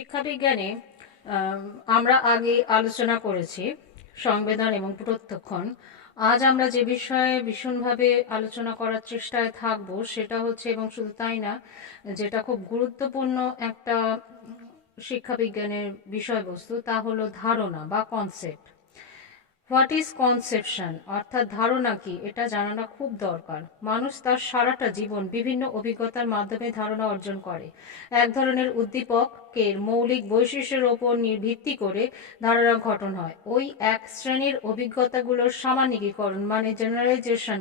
শিক্ষাবিজ্ঞানে আমরা আগে আলোচনা করেছি সংবেদন এবং প্রত্যক্ষণ। আজ আমরা যে বিষয়ে ভীষণভাবে আলোচনা করার চেষ্টায় থাকব সেটা হচ্ছে, এবং শুধু তাই না, যেটা খুব গুরুত্বপূর্ণ একটা শিক্ষাবিজ্ঞানের বিষয়বস্তু, তা হলো ধারণা বা কনসেপ্ট। হোয়াট ইজ কনসেপশন, অর্থাৎ ধারণা কি, এটা জানানো খুব দরকার। মানুষ তার সারাটা জীবন বিভিন্ন অভিজ্ঞতার মাধ্যমে ধারণা অর্জন করে। এক ধরনের উদ্দীপকের মৌলিক বৈশিষ্ট্যের ওপর ভিত্তি করে ধারণা গঠন হয়। ওই এক শ্রেণীর অভিজ্ঞতাগুলোর সামান্যীকরণ মানে জেনারেলাইজেশন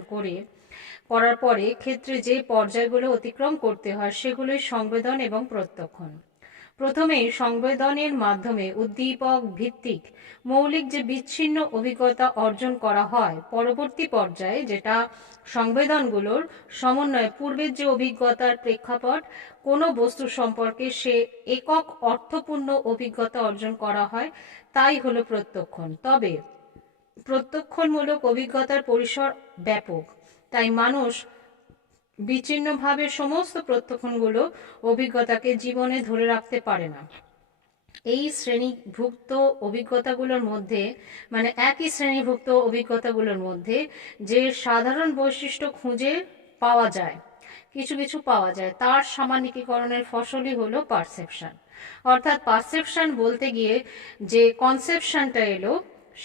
করার পরে ক্ষেত্রে যে পর্যায়গুলো অতিক্রম করতে হয় সেগুলোই সংবেদন এবং প্রত্যক্ষণ। প্রথমে সংবেদনের মাধ্যমে উদ্দীপক ভিত্তিক মৌলিক যে বিচ্ছিন্ন অভিজ্ঞতা অর্জন করা হয়, পরবর্তী পর্যায়ে যেটা সংবেদনগুলোর সমন্বয়ে পূর্বের যে অভিজ্ঞতার প্রেক্ষাপট কোনো বস্তু সম্পর্কে সে একক অর্থপূর্ণ অভিজ্ঞতা অর্জন করা হয়, তাই হলো প্রত্যক্ষণ। তবে প্রত্যক্ষণমূলক অভিজ্ঞতার পরিসর ব্যাপক, তাই মানুষ বিচ্ছিন্নভাবে সমস্ত প্রত্যক্ষণগুলো অভিজ্ঞতাকে জীবনে ধরে রাখতে পারে না। এই শ্রেণীভুক্ত অভিজ্ঞতাগুলোর মধ্যে, মানে একই শ্রেণীভুক্ত অভিজ্ঞতাগুলোর মধ্যে যে সাধারণ বৈশিষ্ট্য খুঁজে পাওয়া যায়, কিছু কিছু পাওয়া যায়, তার সামান্যীকরণের ফসলই হলো পারসেপশন। অর্থাৎ পারসেপশন বলতে গিয়ে যে কনসেপশনটা এলো,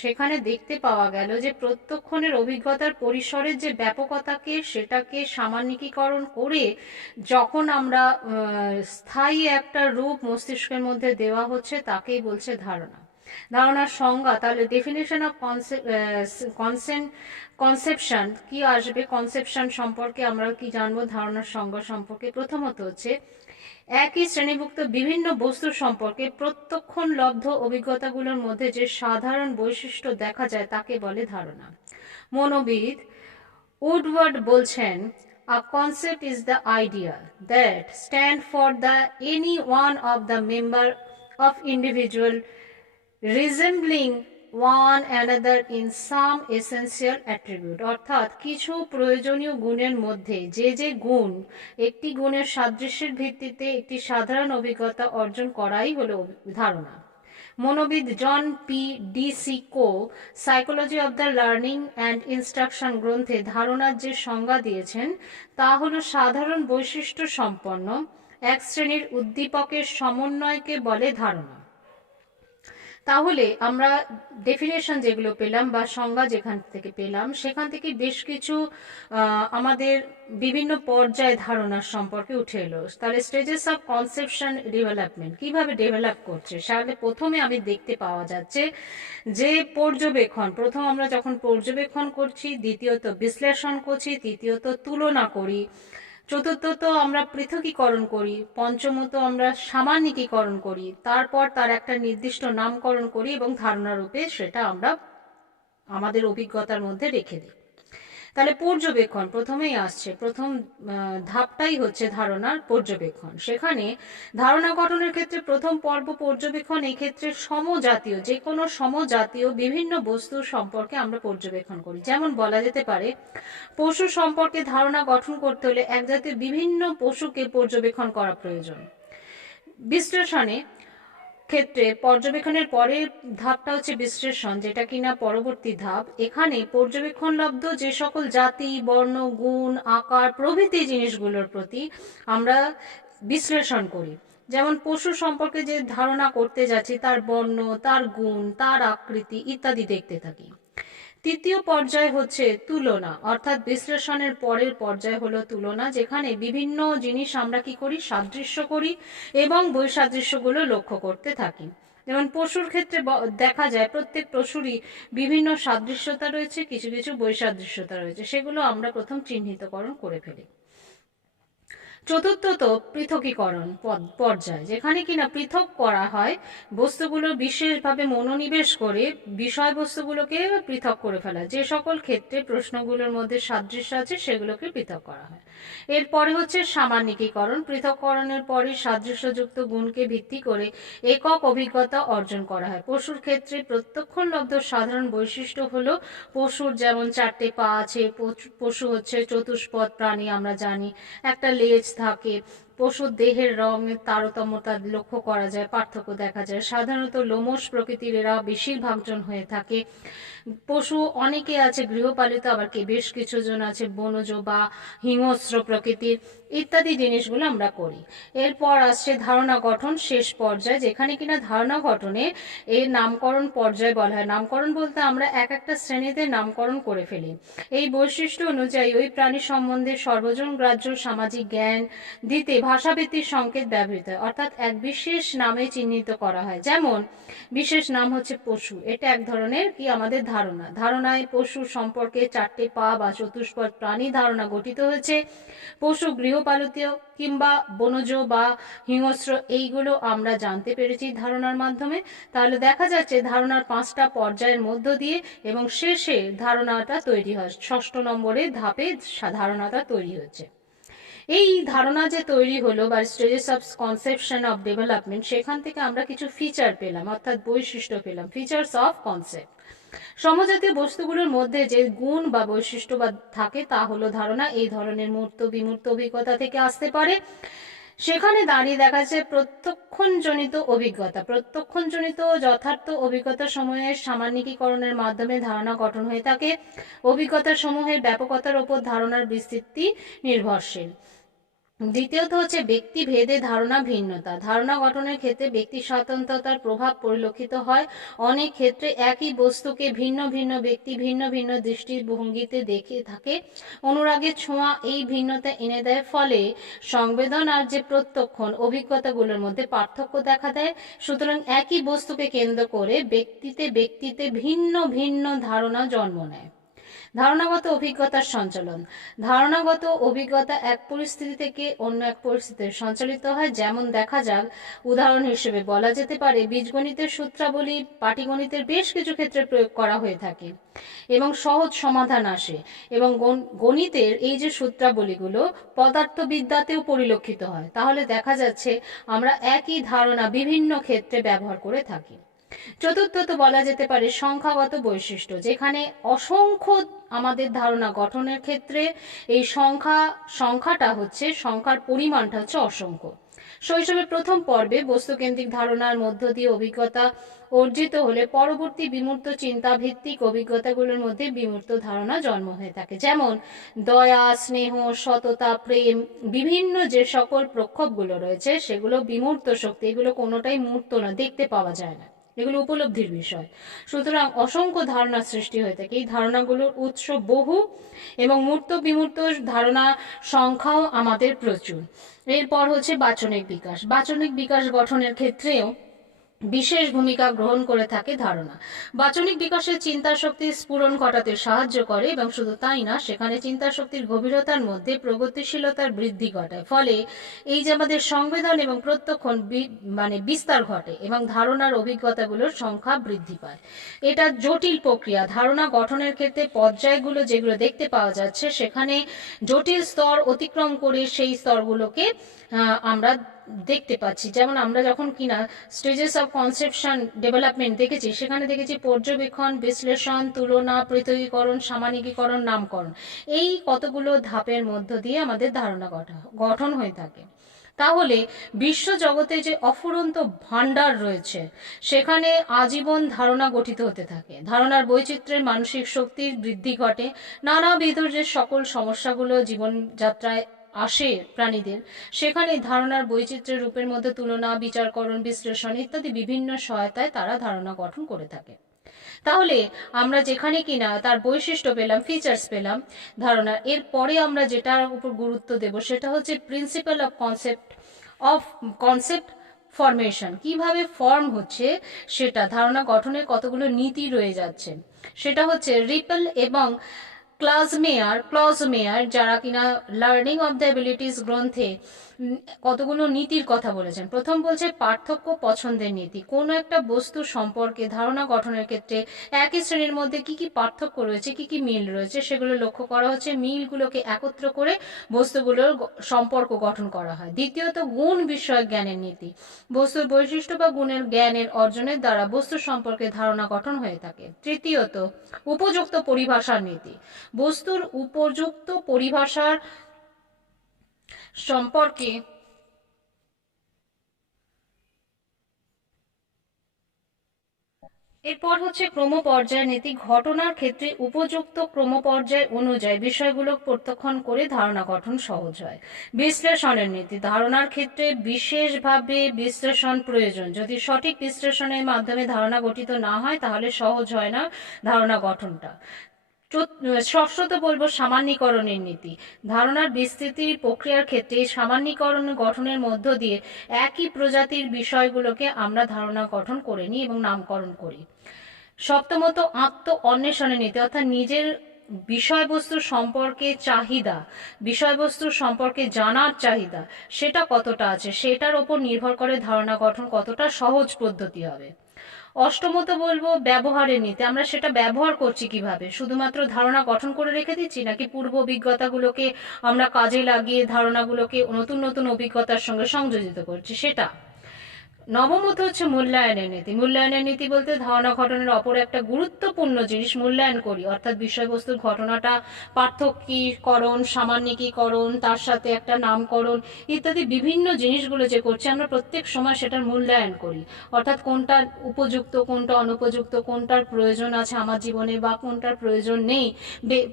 সেখানে দেখতে পাওয়া গেল যে প্রত্যক্ষণের অভিজ্ঞতার পরিসরের যে ব্যাপকতাকে সেটাকে সামান্যীকরণ করে যখন আমরা স্থায়ী একটা রূপ মস্তিষ্কের মধ্যে দেওয়া হচ্ছে, তাকেই বলছে ধারণা। ধারণার সংজ্ঞা, তাহলে ডেফিনেশন অফ কনসেপশন কি আসবে? কনসেপশন সম্পর্কে আমরা কি জানবো? ধারণার সংজ্ঞা সম্পর্কে প্রথমত হচ্ছে, একই শ্রেণীভুক্ত বিভিন্ন বস্তু সম্পর্কে প্রত্যক্ষণ লব্ধ অভিজ্ঞতাগুলোর মধ্যে যে সাধারণ বৈশিষ্ট্য দেখা যায় তাকে বলে ধারণা। মনোবিদ উডওয়ার্ড বলছেন, a concept is the idea that stand for the any one of the member of individual resembling one another in some essential attribute। অর্থাৎ কিছু প্রয়োজনীয় গুণের মধ্যে যে যে গুণ একটি গুণের সাদৃশ্যের ভিত্তিতে একটি সাধারণ অভিজ্ঞতা অর্জন করাই হলো ধারণা। মনোবিদ John P De Cecco psychology of the learning and instruction গ্রন্থে ধারণার যে সংজ্ঞা দিয়েছেন তা হলো সাধারণ বৈশিষ্ট্য সম্পন্ন এক শ্রেণীর উদ্দীপকের সমন্বয়কে বলে ধারণা। তাহলে আমরা ডেফিনেশন যেগুলো পেলাম বা সংজ্ঞা যেখান থেকে পেলাম, সেখান থেকে বেশ কিছু আমাদের বিভিন্ন পর্যায়ে ধারণার সম্পর্কে উঠে এলো। তাহলে স্টেজেস অফ কনসেপশন ডেভেলপমেন্ট কিভাবে ডেভেলপ করছে, তাহলে প্রথমে আমি দেখতে পাওয়া যাচ্ছে যে পর্যবেক্ষণ। প্রথম আমরা যখন পর্যবেক্ষণ করছি, দ্বিতীয়ত বিশ্লেষণ করছি, তৃতীয়ত তুলনা করি, চতুর্থত আমরা পৃথকীকরণ করি, পঞ্চমত আমরা সামান্যীকরণ করি, তারপর তার একটা নির্দিষ্ট নামকরণ করি এবং ধারণা রূপে সেটা আমরা আমাদের অভিজ্ঞতার মধ্যে রেখে দিই। তাহলে পর্যবেক্ষণ প্রথমেই আসছে, প্রথম ধাপটাই হচ্ছে ধারণার পর্যবেক্ষণ। সেখানে ধারণা গঠনের ক্ষেত্রে প্রথম পর্ব পর্যবেক্ষণ, এই ক্ষেত্রে সমজাতীয় যে কোনো সমজাতীয় বিভিন্ন বস্তু সম্পর্কে আমরা পর্যবেক্ষণ করি। যেমন বলা যেতে পারে, পশু সম্পর্কে ধারণা গঠন করতে হলে এক জাতীয় বিভিন্ন পশুকে পর্যবেক্ষণ করা প্রয়োজন। বিশ্লেষণে ক্ষেত্রে পর্যবেক্ষণের পরের ধাপটা হচ্ছে বিশ্লেষণ, যেটা কিনা পরবর্তী ধাপ। এখানে পর্যবেক্ষণলব্ধ যে সকল জাতি, বর্ণ, গুণ, আকার প্রভৃতি জিনিসগুলোর প্রতি আমরা বিশ্লেষণ করি। যেমন পশু সম্পর্কে যে ধারণা করতে যাচ্ছি, তার বর্ণ, তার গুণ, তার আকৃতি ইত্যাদি দেখতে থাকি। তৃতীয় পর্যায় হচ্ছে তুলনা, অর্থাৎ বিশ্লেষণের পরের পর্যায় হলো তুলনা, যেখানে বিভিন্ন জিনিস আমরা কি করি, সাদৃশ্য করি এবং বৈসাদৃশ্যগুলো লক্ষ্য করতে থাকি। যেমন পশুর ক্ষেত্রে দেখা যায় প্রত্যেক পশুরই বিভিন্ন সাদৃশ্যতা রয়েছে, কিছু কিছু বৈসাদৃশ্যতা রয়েছে, সেগুলো আমরা প্রথম চিহ্নিতকরণ করে ফেলি। চতুর্থত পৃথকীকরণ পর্যায়, যেখানে কিনা পৃথক করা হয় বস্তুগুলো, বিশেষভাবে মনোনিবেশ করে বিষয়বস্তুগুলোকে পৃথক করে ফেলা। যে সকল ক্ষেত্রে প্রশ্নগুলোর মধ্যে সাদৃশ্য আছে সেগুলোকে পৃথক করা হয়। এরপরে হচ্ছে সামান্যীকরণ। পৃথককরণের পরে সাদৃশ্যযুক্ত গুণকে ভিত্তি করে একক অভিজ্ঞতা অর্জন করা হয়। পশুর ক্ষেত্রে প্রত্যক্ষলব্ধ সাধারণ বৈশিষ্ট্য হলো, পশুর যেমন 4টে পা আছে, পশু হচ্ছে চতুষ্পদ প্রাণী, আমরা জানি, একটা লেজ থাকে, পশুর দেহের রঙের তারতম্যতা লক্ষ্য করা যায়, পার্থক্য দেখা যায়। সাধারণত লোমশ প্রকৃতির এরা বেশিরভাগ জন হয়ে থাকে। পশু অনেকে আছে গৃহপালিত, আবার বেশ কিছু জন আছে বনজ বা হিংস্র প্রকৃতির, ইত্যাদি জিনিসগুলো আমরা করি। এরপর আসছে ধারণা গঠন, শেষ পর্যায়ে, যেখানে কিনা ধারণা গঠনে এর নামকরণ পর্যায় বলা হয়। নামকরণ বলতে আমরা এক একটা শ্রেণীতে নামকরণ করে ফেলি। এই বৈশিষ্ট্য অনুযায়ী ওই প্রাণী সম্বন্ধে সর্বজন গ্রাহ্য সামাজিক জ্ঞান দিতে ভাষাভিত্তিক সংকেত ব্যবহৃত হয়, অর্থাৎ এক বিশেষ নামে চিহ্নিত করা হয়। যেমন বিশেষ নাম হচ্ছে পশু, এটা এক ধরনের কি আমাদের ধারণা। ধারণায় পশু সম্পর্কে 4টে পা বা চতুষ্পদ প্রাণী ধারণা গঠিত হয়েছে। পশু গৃহপালিত কিংবা বনজ বা হিংস্র, এইগুলো আমরা জানতে পেরেছি ধারণার মাধ্যমে। তাহলে দেখা যাচ্ছে ধারণার 5টা পর্যায়ের মধ্য দিয়ে এবং শেষে ধারণাটা তৈরি হয়। 6 নম্বরের ধাপে ধারণাটা তৈরি হচ্ছে। এই ধারণা যে তৈরি হলো বা stages of conception of development, সেখান থেকে আমরা কিছু ফিচার পেলাম, অর্থাৎ বৈশিষ্ট্য পেলাম, ফিচার্স অফ কনসেপ্ট। সমজাতীয় বস্তুগুলোর মধ্যে যে গুণ বা বৈশিষ্ট্য বা থাকে তা হলো ধারণা। এই ধরনের মূর্ত বিমূর্ত অভিজ্ঞতা থেকে আসতে পারে। সেখানে দাঁড়িয়ে দেখা যাচ্ছে প্রত্যক্ষণজনিত অভিজ্ঞতা, প্রত্যক্ষণজনিত যথার্থ অভিজ্ঞতা সমূহের সামান্যীকরণের মাধ্যমে ধারণা গঠন হয়ে থাকে। অভিজ্ঞতা সমূহের ব্যাপকতার উপর ধারণার বিস্তৃতি নির্ভরশীল। দ্বিতীয়ত হচ্ছে ব্যক্তি ভেদে ধারণা ভিন্নতা। ধারণা গঠনের ক্ষেত্রে ব্যক্তি স্বাতন্ত্রতার প্রভাব পরিলক্ষিত হয়। অনেক ক্ষেত্রে একই বস্তুকে ভিন্ন ভিন্ন ব্যক্তি ভিন্ন ভিন্ন দৃষ্টিভঙ্গিতে দেখে থাকে। অনুরাগের ছোঁয়া এই ভিন্নতা এনে দেয়, ফলে সংবেদন আর যে প্রত্যক্ষণ অভিজ্ঞতাগুলোর মধ্যে পার্থক্য দেখা দেয়। সুতরাং একই বস্তুকে কেন্দ্র করে ব্যক্তিতে ব্যক্তিতে ভিন্ন ভিন্ন ধারণা জন্ম নেয়। ধারণাগত অভিজ্ঞতার সঞ্চালন। ধারণাগত অভিজ্ঞতা এক পরিস্থিতি থেকে অন্য এক পরিস্থিতিতে সঞ্চালিত হয়। যেমন দেখা যাক, উদাহরণ হিসেবে বলা যেতে পারে বীজগণিতের সূত্রাবলী পাটিগণিতের বেশ কিছু ক্ষেত্রে প্রয়োগ করা হয়ে থাকে এবং সহজ সমাধান আসে। এবং গণিতের এই যে সূত্রাবলীগুলো পদার্থবিদ্যাতেও পরিলক্ষিত হয়। তাহলে দেখা যাচ্ছে আমরা একই ধারণা বিভিন্ন ক্ষেত্রে ব্যবহার করে থাকি। চতুর্থত বলা যেতে পারে সংখ্যাগত বৈশিষ্ট্য, যেখানে অসংখ্য আমাদের ধারণা গঠনের ক্ষেত্রে এই সংখ্যাটা হচ্ছে, সংখ্যার পরিমাণটা হচ্ছে অসংখ্য। শৈশবের প্রথম পর্বে বস্তুকেন্দ্রিক ধারণার মধ্য দিয়ে অভিজ্ঞতা অর্জিত হলে পরবর্তী বিমূর্ত চিন্তা ভিত্তিক অভিজ্ঞতাগুলোর মধ্যে বিমূর্ত ধারণা জন্ম হয়ে থাকে। যেমন দয়া, স্নেহ, সততা, প্রেম, বিভিন্ন যে সকল প্রক্ষোভগুলো রয়েছে সেগুলো বিমূর্ত শক্তি, এগুলো কোনোটাই মূর্ত না, দেখতে পাওয়া যায় না, এগুলো উপলব্ধির বিষয়। সুতরাং অসংখ্য ধারণা সৃষ্টি হয়ে থাকে। এই ধারণাগুলোর উৎস বহু এবং মূর্ত বিমূর্ত ধারণা সংখ্যাও আমাদের প্রচুর। এরপর হচ্ছে বাচনিক বিকাশ। বাচনিক বিকাশ গঠনের ক্ষেত্রেও বিশেষ ভূমিকা গ্রহণ করে থাকে ধারণা। বাচনিক বিকাশের চিন্তা শক্তির স্ফুরণ ঘটাতে সাহায্য করে এবং শুধু তাই না, সেখানে চিন্তা শক্তির গভীরতার মধ্যে প্রগতিশীলতার বৃদ্ধি ঘটায়। ফলে এই যে আমাদের সংবেদন এবং প্রত্যক্ষণ বিস্তার ঘটে এবং ধারণার অভিজ্ঞতাগুলোর সংখ্যা বৃদ্ধি পায়। এটা জটিল প্রক্রিয়া। ধারণা গঠনের ক্ষেত্রে পর্যায়গুলো যেগুলো দেখতে পাওয়া যাচ্ছে, সেখানে জটিল স্তর অতিক্রম করে সেই স্তরগুলোকে আমরা দেখতে পাচ্ছি। যেমন আমরা যখন কিনা স্টেজেস অফ কনসেপশন ডেভেলপমেন্ট দেখেছি, সেখানে দেখেছি পর্যবেক্ষণ, বিশ্লেষণ, তুলনা, পৃথকীকরণ, সামান্যীকরণ, নামকরণ, এই কতগুলো ধাপের মধ্য দিয়ে আমাদের ধারণা গঠন হয়ে থাকে। তাহলে বিশ্ব জগতে যে অফুরন্ত ভাণ্ডার রয়েছে, সেখানে আজীবন ধারণা গঠিত হতে থাকে। ধারণার বৈচিত্র্যের মানসিক শক্তির বৃদ্ধি ঘটে। নানাবিধ যে সকল সমস্যাগুলো জীবনযাত্রায় আসে প্রাণীদের, সেখানে ধারণার বৈচিত্র্যের রূপের মধ্যে তুলনা, বিচারকরণ, বিশ্লেষণ ইত্যাদি বিভিন্ন সহায়তায় তারা ধারণা গঠন করে থাকে। তাহলে আমরা যেখানে কিনা তার বৈশিষ্ট্য পেলাম, ফিচার্স পেলাম ধারণা, এরপরে আমরা যেটার উপর গুরুত্ব দেব সেটা হচ্ছে প্রিন্সিপাল অফ কনসেপ্ট ফরমেশন। কিভাবে ফর্ম হচ্ছে সেটা, ধারণা গঠনের কতগুলো নীতি রয়ে যাচ্ছে, সেটা হচ্ছে রিপেল এবং ক্লজমেয়ার যারা কিনা লার্নিং অফ দ্য অ্যাবিলিটিস গ্রন্থে কতগুলো নীতির কথা বলেছেন। প্রথম বলছে পার্থক্য পছন্দের নীতি। কোনো একটা বস্তু সম্পর্কে ধারণা গঠনের ক্ষেত্রে একই শ্রেণীর মধ্যে কি কি পার্থক্য রয়েছে, কি কি মিল রয়েছে, সেগুলো লক্ষ্য করা হচ্ছে। মিলগুলোকে একত্র করে বস্তুগুলোর সম্পর্ক গঠন করা হয়। দ্বিতীয়ত গুণ বিষয়ক জ্ঞানের নীতি। বস্তুর বৈশিষ্ট্য বা গুণের জ্ঞানের অর্জনের দ্বারা বস্তু সম্পর্কে ধারণা গঠন হয়ে থাকে। তৃতীয়ত উপযুক্ত পরিভাষার নীতি। বস্তুর উপযুক্ত পরিভাষার সম্পর্কে এরপর হচ্ছে ক্রমপর্যায় নীতি। ঘটনার ক্ষেত্রে উপযুক্ত ক্রমপর্যায় অনুযায়ী বিষয়গুলো প্রত্যক্ষণ করে ধারণা গঠন সহজ হয়। বিশ্লেষণের নীতি। ধারণার ক্ষেত্রে বিশেষভাবে বিশ্লেষণ প্রয়োজন। যদি সঠিক বিশ্লেষণের মাধ্যমে ধারণা গঠিত না হয় তাহলে সহজ হয় না ধারণা গঠনটা। ষষ্ঠত বলবো সামান্যীকরণের নীতি। ধারণার বিস্তৃতির প্রক্রিয়ার ক্ষেত্রে সামান্যীকরণ গঠনের মধ্য দিয়ে একই প্রজাতির বিষয়গুলোকে আমরা ধারণা গঠন করে নিই এবং নামকরণ করি। সপ্তমত আত্ম অন্বেষণের নীতি, অর্থাৎ নিজের বিষয়বস্তু সম্পর্কে চাহিদা, বিষয়বস্তু সম্পর্কে জানার চাহিদা সেটা কতটা আছে সেটার ওপর নির্ভর করে ধারণা গঠন কতটা সহজ পদ্ধতি হবে। অষ্টমত বলবো ব্যবহারের নীতি। আমরা সেটা ব্যবহার করছি কিভাবে, শুধুমাত্র ধারণা গঠন করে রেখে দিচ্ছি নাকি পূর্ব অভিজ্ঞতাগুলোকে আমরা কাজে লাগিয়ে ধারণাগুলোকে নতুন নতুন অভিজ্ঞতার সঙ্গে সংযোজিত করছি সেটা। নবমত হচ্ছে মূল্যায়নের নীতি। মূল্যায়নের নীতি বলতে ধারণা গঠনের অপর একটা গুরুত্বপূর্ণ জিনিস মূল্যায়ন করি, অর্থাৎ বিষয়বস্তুর ঘটনাটা পার্থক্যীকরণ, সামান্যীকরণ, তার সাথে একটা নামকরণ ইত্যাদি বিভিন্ন জিনিসগুলো যে করছি আমরা প্রত্যেক সময় সেটার মূল্যায়ন করি, অর্থাৎ কোনটা উপযুক্ত কোনটা অনুপযুক্ত, কোনটার প্রয়োজন আছে আমার জীবনে বা কোনটার প্রয়োজন নেই।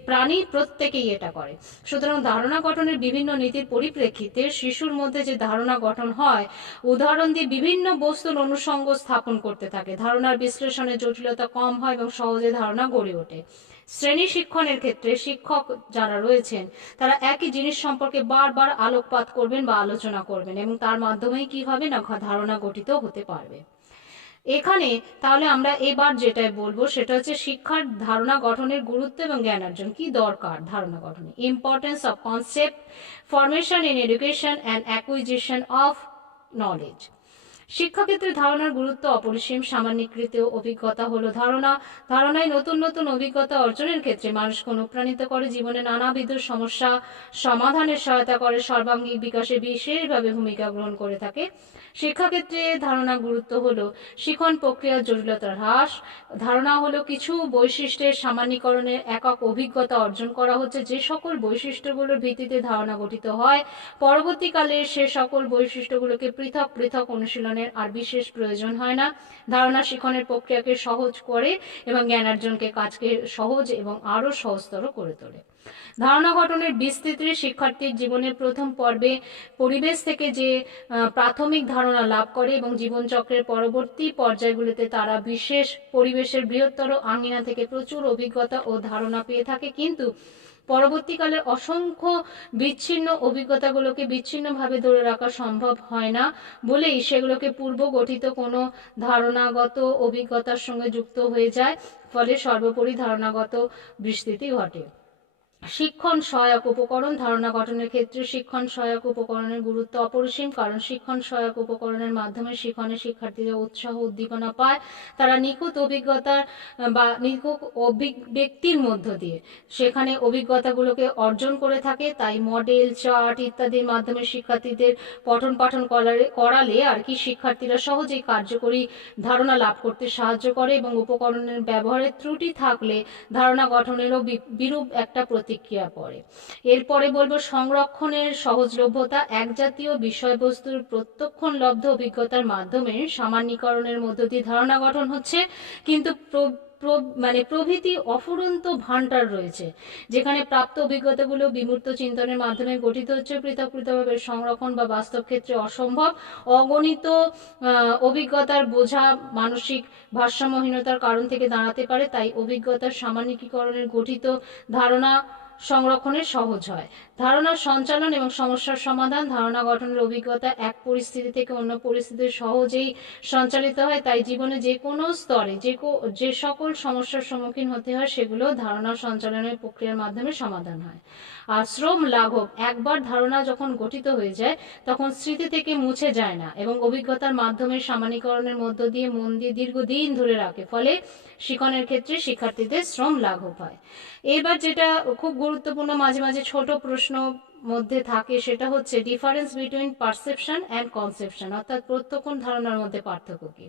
প্রাণী প্রত্যেকেই এটা করে। সুতরাং ধারণা গঠনের বিভিন্ন নীতির পরিপ্রেক্ষিতে শিশুর মধ্যে যে ধারণা গঠন হয়, উদাহরণ দিয়ে বিভিন্ন বস্তুর অনুষঙ্গ স্থাপন করতে থাকে, ধারণার বিশ্লেষণের জটিলতা কম হয় এবং সহজে ধারণা গড়ে ওঠে। শ্রেণী শিক্ষণের ক্ষেত্রে শিক্ষক যারা রয়েছেন তারা একই জিনিস সম্পর্কে বারবার আলোকপাত করবেন বা আলোচনা করবেন এবং তার মাধ্যমেই কি হবে না ধারণা গঠিত হতে পারবে। এখানে তাহলে আমরা এবার যেটাই বলবো সেটা হচ্ছে শিক্ষার ধারণা গঠনের গুরুত্ব এবং জ্ঞান অর্জন কি দরকার ধারণা গঠনে। Importance of concept formation in education and acquisition of knowledge. শিক্ষাক্ষেত্রে ধারণার গুরুত্ব অপরিসীম। সামান্যীকৃত অভিজ্ঞতা হলো ধারণায় নতুন নতুন অভিজ্ঞতা অর্জনের ক্ষেত্রে মানুষকে অনুপ্রাণিত করে, জীবনে নানাবিধ সমস্যা সমাধানের সহায়তা করে, সর্বাঙ্গীন বিকাশে বিশেষভাবে ভূমিকা গ্রহণ করে থাকে। শিক্ষাক্ষেত্রে ধারণার গুরুত্ব হলো শিখন প্রক্রিয়ার জটিলতার হ্রাস। ধারণা হলো কিছু বৈশিষ্ট্যের সামান্যীকরণের একক অভিজ্ঞতা অর্জন করা হচ্ছে, যে সকল বৈশিষ্ট্যগুলোর ভিত্তিতে ধারণা গঠিত হয় পরবর্তীকালে সে সকল বৈশিষ্ট্যগুলোকে পৃথক পৃথক অনুশীলনের আর বিশেষ প্রয়োজন হয় না। ধারণা শিখনের প্রক্রিয়াকে সহজ করে এবং জ্ঞানার্জনকে কাজকে সহজ এবং আরও সহজতর করে তোলে। ধারণা গঠনের বিস্তৃতি শিক্ষার্থীর জীবনের প্রথম পর্বে পরিবেশ থেকে যে প্রাথমিক ধারণা লাভ করে এবং জীবনচক্রের পরবর্তী পর্যায়গুলিতে তারা বিশেষ পরিবেশের বৃহত্তর আঙিনা থেকে প্রচুর অভিজ্ঞতা ও ধারণা পেয়ে থাকে, কিন্তু পরবর্তীকালে অসংখ্য বিচ্ছিন্ন অভিজ্ঞতাগুলোকে বিচ্ছিন্নভাবে ধরে রাখা সম্ভব হয় না বলেই সেগুলোকে পূর্ব গঠিত কোনো ধারণাগত অভিজ্ঞতার সঙ্গে যুক্ত হয়ে যায়, ফলে সর্বোপরি ধারণাগত বিস্তৃতি ঘটে। শিক্ষণ সহায়ক উপকরণ। ধারণা গঠনের ক্ষেত্রে শিক্ষণ সহায়ক উপকরণের গুরুত্ব অপরিসীম, কারণ শিক্ষণ সহায়ক উপকরণের মাধ্যমে শিক্ষণে শিক্ষার্থীরা উৎসাহ উদ্দীপনা পায়। তারা নিখুঁত অভিজ্ঞতার বা নিখুঁত ব্যক্তির মধ্য দিয়ে সেখানে অভিজ্ঞতাগুলোকে অর্জন করে থাকে। তাই মডেল চার্ট ইত্যাদির মাধ্যমে শিক্ষার্থীদের পঠন পাঠন করালে আর কি শিক্ষার্থীরা সহজেই কার্যকরী ধারণা লাভ করতে সাহায্য করে এবং উপকরণের ব্যবহারের ত্রুটি থাকলে ধারণা গঠনেরও বিরূপ একটা প্রতিক্রিয়া পড়ে। এরপরে বলবো সংরক্ষণের সহজলভ্যতা। এক জাতীয় বিষয়বস্তুর প্রত্যক্ষণলব্ধ অভিজ্ঞতার মাধ্যমে সামান্যীকরণের মধ্য দিয়ে ধারণা গঠন হচ্ছে, কিন্তু প্রভৃতি অফুরন্ত ভাণ্ডার রয়েছে যেখানে প্রাপ্ত অভিজ্ঞতাগুলো বিমূর্ত চিন্তনের মাধ্যমে গঠিত হচ্ছে। পৃথক পৃথকভাবে সংরক্ষণ বা বাস্তব ক্ষেত্রে অসম্ভব। অগণিত অভিজ্ঞতার বোঝা মানসিক ভারসাম্যহীনতার কারণ থেকে দাঁড়াতে পারে, তাই অভিজ্ঞতার সামান্যীকরণের গঠিত ধারণা সংরক্ষণে সহজ হয়। ধারণার সঞ্চালন এবং সমস্যার সমাধান। ধারণা গঠনের অভিজ্ঞতা এক পরিস্থিতি থেকে অন্য পরিস্থিতিতে সহজেই সঞ্চালিত হয়, তাই জীবনে যে কোনো স্তরে যে সকল সমস্যার সম্মুখীন হতে হয় সেগুলো ধারণা সঞ্চালনের প্রক্রিয়ার মাধ্যমে সমাধান হয়। আর শ্রম লাঘব। একবার ধারণা যখন গঠিত হয়ে যায় তখন স্মৃতি থেকে মুছে যায় না এবং অভিজ্ঞতার মাধ্যমে সামান্যীকরণের মধ্য দিয়ে মন দিয়ে দীর্ঘদিন ধরে রাখে, ফলে শিক্ষণের ক্ষেত্রে শিক্ষার্থীদের শ্রম লাঘব হয়। এবার যেটা খুব গুরুত্বপূর্ণ মাঝে মাঝে ছোট প্রশ্ন মধ্যে থাকে সেটা হচ্ছে difference between perception and conception, অর্থাৎ প্রত্যক্ষণ ধারণার মধ্যে পার্থক্য কি।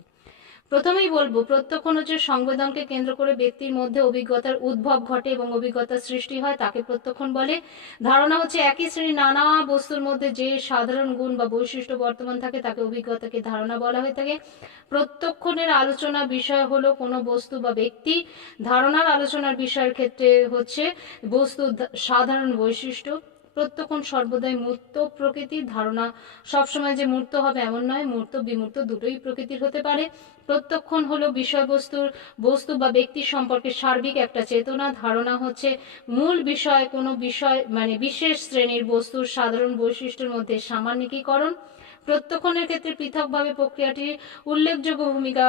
প্রথমেই বলবো, প্রত্যক্ষণ হচ্ছে সংবেদনকে কেন্দ্র করে ব্যক্তির মধ্যে অভিজ্ঞতার উদ্ভব ঘটে এবং অভিজ্ঞতার সৃষ্টি হয়, তাকে প্রত্যক্ষণ বলে। ধারণা হচ্ছে একই শ্রেণীর নানা বস্তুর মধ্যে যে সাধারণ গুণ বা বৈশিষ্ট্য বর্তমান থাকে তাকে অভিজ্ঞতাকে ধারণা বলা হয়ে থাকে। প্রত্যক্ষণের আলোচনা বিষয় হলো কোনো বস্তু বা ব্যক্তি। ধারণার আলোচনার বিষয়ের ক্ষেত্রে হচ্ছে বস্তুর সাধারণ বৈশিষ্ট্য। প্রত্যক্ষণ সর্বদাই মূর্ত প্রকৃতির। ধারণা সবসময় যে মূর্ত হবে এমন নয়, মূর্ত বিমূর্ত দুটোই প্রকৃতির হতে পারে। প্রত্যক্ষণ হলো বস্তু বা ব্যক্তি সম্পর্কে সার্বিক একটা চেতনা। ধারণা হচ্ছে মূল বিষয়, কোনো বিষয় মানে বিশেষ শ্রেণীর বস্তুর সাধারণ বৈশিষ্ট্যের মধ্যে সামান্যীকরণ। প্রত্যক্ষণের ক্ষেত্রে পৃথকভাবে প্রক্রিয়াটির উল্লেখযোগ্য ভূমিকা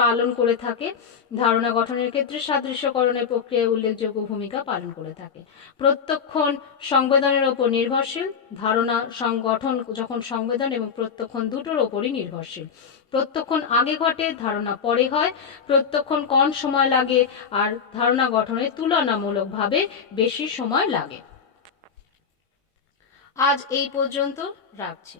পালন করে থাকে। ধারণা গঠনের ক্ষেত্রে সাদৃশ্যকরণের প্রক্রিয়ায় উল্লেখযোগ্য ভূমিকা পালন করে থাকে। প্রত্যক্ষণ সংবেদনের ওপর নির্ভরশীল। ধারণা সংগঠন যখন সংবেদন এবং প্রত্যক্ষণ দুটোর ওপরই নির্ভরশীল। প্রত্যক্ষণ আগে ঘটে, ধারণা পরে হয়। প্রত্যক্ষণ কম সময় লাগে আর ধারণা গঠনে তুলনামূলকভাবে বেশি সময় লাগে। আজ এই পর্যন্ত রাখছি।